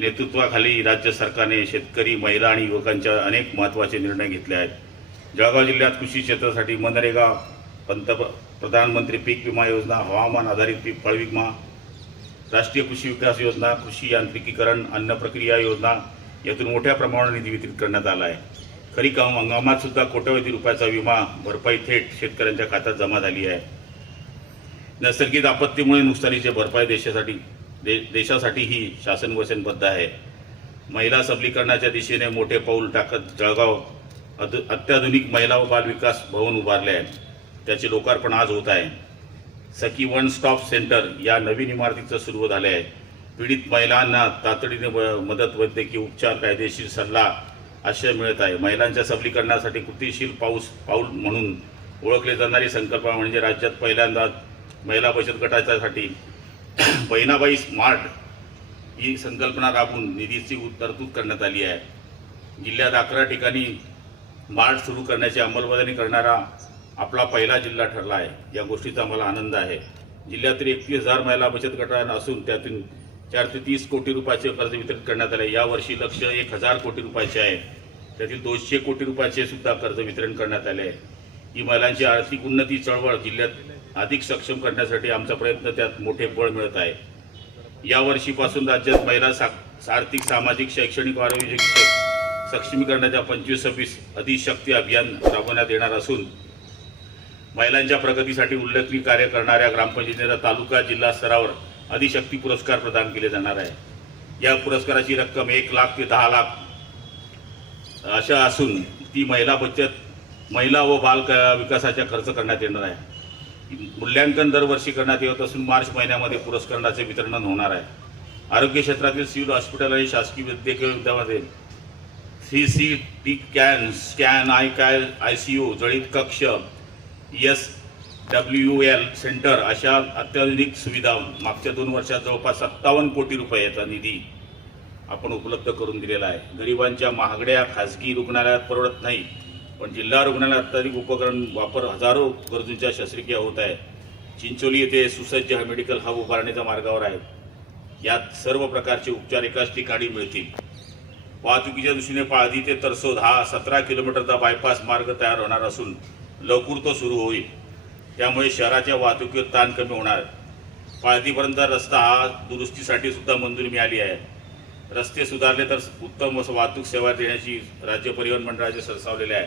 नेतृत्वाखाली राज्य सरकारने शेतकरी महिला आणि युवकांच्या अनेक महत्त्वाचे निर्णय घेतले आहेत. जळगाव जिल्ह्यात कृषी क्षेत्रासाठी मनरेगा पंत प्रधानमंत्री पीक विमा योजना हवामान आधारित पीक फळ विमा राष्ट्रीय कृषी विकास योजना कृषी यांत्रिकीकरण अन्न प्रक्रिया योजना यातून मोठ्या प्रमाणावर निधी वितरित करण्यात आला आहे. खरी हंगामात सुद्धा कोट्यवधी रुपयाचा विमा भरपाई थेट शेतकऱ्यांच्या खात्यात जमा झाली आहे. नैसर्गिक आपत्तीमुळे नुकसानीचे भरपाई देशासाठी दे देशासाठीही शासन वचनबद्ध आहे. महिला सबलीकरणाच्या दिशेने मोठे पाऊल टाकत जळगाव अद अत्याधुनिक महिला व बाल विकास भवन उभारले आहे. त्याचे लोकार्पण आज होत आहे. सखी वन स्टॉप सेंटर या नवीन इमारतीचं सुरू झाले आहे पीडित महिलांना तातडीने मदत वैद्यकीय उपचार कायदेशीर सल्ला आश्रय मिळत आहे. महिलांच्या सबलीकरणासाठी कृतिशील पाऊस पाऊल म्हणून ओळखले जाणारी संकल्पना म्हणजे राज्यात पहिल्यांदा महिला बचत गटाच्यासाठी बहिणाबाई स्मार्ट ही संकल्पना राबवून निधीची तरतूद करण्यात आली आहे. जिल्ह्यात अकरा ठिकाणी मार्ट सुरू करण्याची अंमलबजावणी करणारा आपला पहिला जिल्हा ठरला आहे. या गोष्टीचा मला आनंद आहे. जिल्ह्यातील एकवीस हजार महिला बचत गटांना असून त्यातून चार ते तीस कोटी रुपयाचे कर्ज वितरित करण्यात आले. यावर्षी लक्ष एक हजार कोटी रुपयाचे आहे. त्यातील दोनशे कोटी रुपयाचे सुद्धा कर्ज वितरण करण्यात आले आहे. ही महिलांची आर्थिक उन्नती चळवळ जिल्ह्यात अधिक सक्षम करण्यासाठी आमचा प्रयत्न त्यात मोठे बळ मिळत आहे. या वर्षीपासून राज्यात महिला सा आर्थिक सामाजिक शैक्षणिक आरोग्य सक्षमीकरणाच्या पंचवीस सव्वीस अधिशक्ती अभियान राबवण्यात येणार असून महिलांच्या प्रगतीसाठी उल्लेखनीय कार्य करणाऱ्या ग्रामपंचायतीला तालुका जिल्हा स्तरावर अधिशक्ती पुरस्कार प्रदान केले जाणार आहे. या पुरस्काराची रक्कम एक लाख ते दहा लाख अशा असून ती महिला बचत महिला व बाल विकासाच्या खर्च करण्यात येणार आहे. मूल्यांकन दरवर्षी करण्यात येत असून मार्च महिन्यामध्ये पुरस्काराचे वितरण होणार आहे. आरोग्य क्षेत्रातील सिव्हिल हॉस्पिटल आणि शासकीय वैद्यकीय विद्यामध्ये C C T can scan I काय आय सी यू जळीत कक्ष एस डब्ल्यू एल सेंटर अशा अत्याधुनिक सुविधा मागच्या दोन वर्षात जवळपास सत्तावन्न कोटी रुपयाचा निधी आपण उपलब्ध करून दिलेला आहे. गरिबांच्या महागड्या खाजगी रुग्णालयात परवडत नाही. पण जिल्हा रुग्णालयात अत्याधिक उपकरण वापर हजारो गरजूंच्या शस्त्रक्रिया होत आहे चिंचोली येथे सुसज्ज मेडिकल हब उभारण्याच्या मार्गावर आहे. यात सर्व प्रकारचे उपचार एकाच ठिकाणी मिळतील. वाहतुकीच्या दृष्टीने पाळधी ते तरसोद हा सतरा किलोमीटरचा बायपास मार्ग तयार होणार असून लवकर तो सुरू होईल. त्यामुळे शहराच्या वाहतुकीवर ताण कमी होणार. पाळधीपर्यंत रस्ता हा दुरुस्तीसाठी सुद्धा मंजुरी मिळाली आहे. रस्ते सुधारले तर उत्तम असं वाहतूक सेवा देण्याची राज्य परिवहन मंडळाचे सरसावलेले आहे.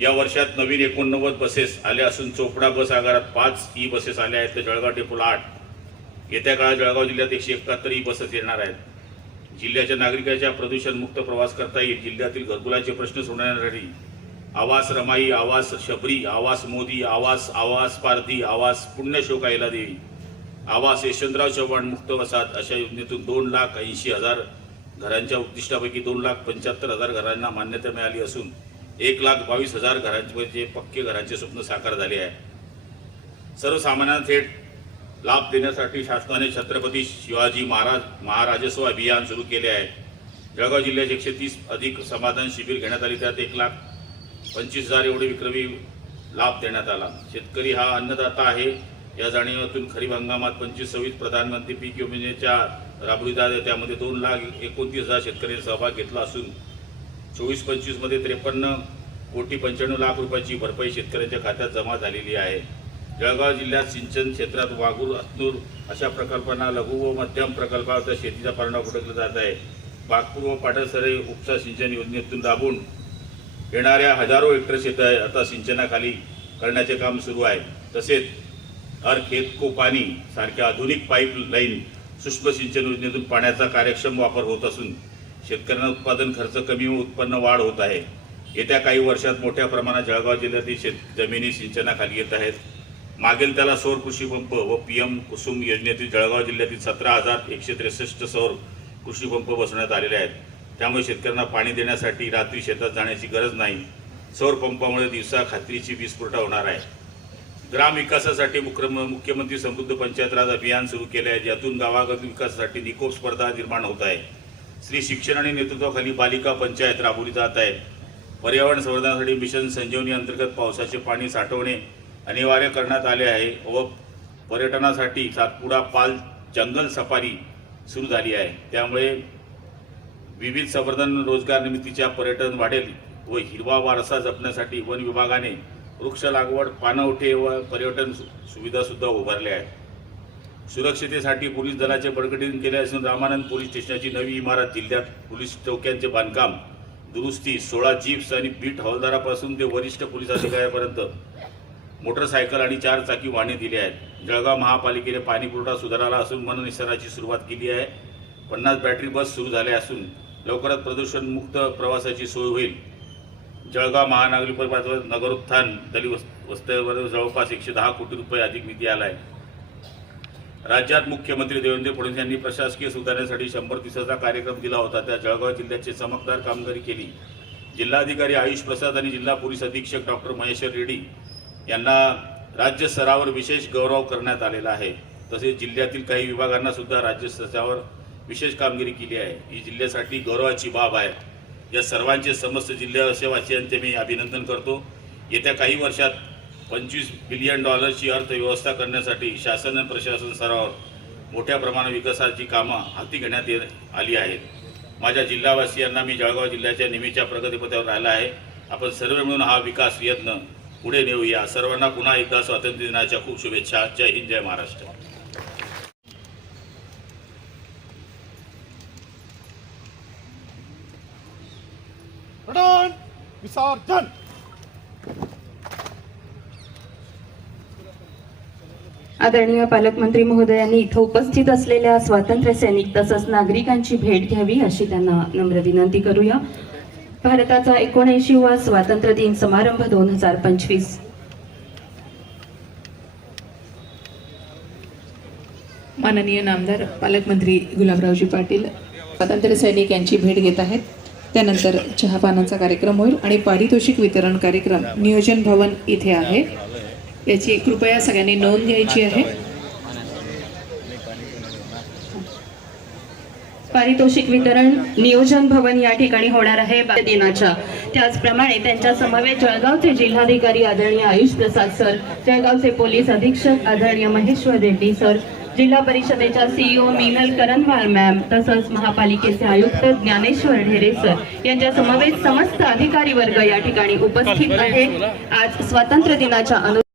या वर्षात नवीन एकोणनव्वद बसेस आल्या असून चोपडा बस आगारात पाच ई बसेस आल्या आहेत. तर जळगाव डेपोला आठ. येत्या काळात जळगाव जिल्ह्यात एकशे एकाहत्तर ई बसेस येणार आहेत. जिल्ह्याच्या नागरिकांच्या प्रदूषणमुक्त प्रवास करता येईल. जिल्ह्यातील घरकुलाचे प्रश्न सोडवण्यासाठी आवास रमाई आवास शबरी आवास मोदी आवास आवास पारधी आवास पुण्यशोकायला देवी आवास यशवंतराव चव्हाण मुक्त वसाहत अशा योजनेतून दोन लाख ऐंशी हजार घरांच्या उद्दिष्टापैकी दोन लाख पंच्याहत्तर हजार घरांना मान्यता मिळाली असून एक लाख बावीस हजार घरांचे पक्के घरांचे स्वप्न साकार झाले आहे. सर्वसामान्यांना थेट लाभ देण्यासाठी शासनाने छत्रपती शिवाजी महाराज महाराजस्व अभियान सुरू केले आहे. जळगाव जिल्ह्यात एकशे तीस अधिक समाधान शिबिर घेण्यात आली त्यात एक लाख पंचवीस हजार एवढे विक्रमी लाभ देण्यात आला. शेतकरी हा अन्नदाता आहे. या जाणीवातून खरीप हंगामात पंचवीस सव्वीस प्रधानमंत्री पीक योजनेच्या राबविता त्यामध्ये दोन लाख एकोणतीस हजार शेतकऱ्यांनी सहभाग घेतला असून चोवीस पंचवीसमध्ये त्रेपन्न कोटी पंच्याण्णव लाख रुपयाची भरपाई शेतकऱ्यांच्या खात्यात जमा झालेली आहे. जळगाव जिल्ह्यात सिंचन क्षेत्रात वाघूर अत्नूर अशा प्रकल्पांना लघु व मध्यम प्रकल्पावर शेतीचा परिणाम उडकला जात आहे. बागपूर व पाटणसरे उपसा सिंचन योजनेतून राबून येणाऱ्या हजारो हेक्टर शेत आता सिंचनाखाली करण्याचे काम सुरू आहे. तसेच हर खेत को पाणी सारख्या आधुनिक पाईप लाईन सूक्ष्म सिंचन योजनेतून पाण्याचा कार्यक्षम वापर होत असून शेतकऱ्यांना उत्पादन खर्च कमी व उत्पन्न वाढ होत आहे. येत्या काही वर्षात मोठ्या प्रमाणात जळगाव जिल्ह्यातील शेत जमिनी सिंचनाखाली येत आहेत. मागील त्याला सौर कृषी पंप व पी एम कुसुम योजनेतील जळगाव जिल्ह्यातील सतरा हजार एकशे त्रेसष्ट सौर कृषी पंप बसवण्यात आलेले आहेत. त्यामुळे शेतकऱ्यांना पाणी देण्यासाठी रात्री शेतात जाण्याची गरज नाही. सौर पंपामुळे दिवसा खात्रीची वीज पुरवठा होणार आहे. ग्राम विकासासाठी मुख्य मुख्यमंत्री समृद्ध पंचायत राज अभियान सुरू केले आहे ज्यातून गावागत विकासासाठी निकोप स्पर्धा निर्माण होत आहे. स्त्री शिक्षण आणि नेतृत्वाखाली बालिका पंचायत राबवली जात आहे. पर्यावरण संवर्धनासाठी मिशन संजीवनी अंतर्गत पावसाचे पाणी साठवणे अनिवार्य करण्यात आले आहे व पर्यटनासाठी सातपुडा पाल जंगल सफारी सुरू झाली आहे. त्यामुळे विविध संवर्धन रोजगार निर्मितीच्या पर्यटन वाढेल व हिरवा वारसा जपण्यासाठी वन विभागाने वृक्ष लागवड पाणवठे व पर्यटन सु- सुविधासुद्धा उभारल्या आहेत. सुरक्षितेसाठी पोलीस दलाचे बळकटीन केले असून रामानंद पोलीस स्टेशनची नवी इमारत जिल्ह्यात पोलीस चौक्यांचे बांधकाम दुरुस्ती सोळा जीप्स आणि बीट हवालदारापासून ते वरिष्ठ पोलीस अधिकाऱ्यापर्यंत मोटरसायकल आणि चार चाकी वाहने दिली आहेत. जळगाव महापालिकेने पाणीपुरवठा सुधारला असून मननिसर्गाची सुरुवात केली आहे. पन्नास बॅटरी बस सुरू झाल्या असून लवकरात प्रदूषणमुक्त प्रवासाची सोय होईल. जळगाव महानगरपालिकेवर नगरोत्थान दलित वस- जवळपास एकशे दहा कोटी रुपये अधिक निधी आला आहे राज्यात मुख्यमंत्री देवेंद्र फडणवीस यांनी प्रशासकीय सुधारण्यासाठी शंभर दिवसाचा कार्यक्रम दिला होता. त्या जळगाव जिल्ह्याची चमकदार कामगिरी केली. जिल्हाधिकारी आयुष प्रसाद आणि जिल्हा पोलीस अधीक्षक डॉक्टर महेश्वर रेड्डी यांना राज्य स्तरावर विशेष गौरव करण्यात आलेला आहे. तसेच जिल्ह्यातील काही विभागांना सुद्धा राज्य स्तरावर विशेष कामगिरी केली आहे. ही जिल्ह्यासाठी गौरवाची बाब आहे. या सर्वांचे समस्त जिल्ह्यावासियांचे मी अभिनंदन करतो. येत्या काही वर्षात पंचवीस बिलियन डॉलरची अर्थव्यवस्था करण्यासाठी शासन आणि प्रशासन स्तरावर मोठ्या प्रमाणात विकासाची कामं हाती घेण्यात येत आली आहेत. माझ्या जिल्हावासियांना मी जळगाव जिल्ह्याच्या नेहमीच्या प्रगतीपथावर राहिला आहे. आपण सर्व मिळून हा विकास यत्न पुढे नेऊया. सर्वांना पुन्हा एकदा स्वातंत्र्य दिनाच्या खूप शुभेच्छा. जय हिंद जय महाराष्ट्र प्रदान विसर्जन! आदरणीय पालकमंत्री महोदयांनी इथं उपस्थित असलेल्या स्वातंत्र्य सैनिक तसंच नागरिकांची भेट घ्यावी अशी त्यांना नम्र विनंती करूया. भारताचा एकोणऐंशी वा स्वातंत्र्य दिन समारंभ दोन हजार पंचवीस. माननीय नामदार पालकमंत्री गुलाबरावजी पाटील स्वातंत्र्य सैनिक यांची भेट घेत आहेत. त्यानंतर चहापानाचा कार्यक्रम होईल आणि पारितोषिक वितरण कार्यक्रम नियोजन भवन इथे आहे. याची कृपया सगळ्यांनी नोंद घ्यायची आहे. पारितोषिक वितरण नियोजन भवन या ठिकाणी होणार आहे. दिनाच्या त्याचप्रमाणे त्यांच्या समवेत जळगावचे जिल्हाधिकारी आदरणीय आयुष प्रसाद सर जळगावचे पोलीस अधीक्षक आदरणीय महेश्वर रेड्डी सर जिल्हा परिषदेच्या सीईओ मीनल करणवाल मॅम तसंच महापालिकेचे आयुक्त ज्ञानेश्वर ढेरे सर. यांच्या समवेत समस्त अधिकारी वर्ग या ठिकाणी उपस्थित आहे. आज स्वातंत्र्य दिनाच्या अनु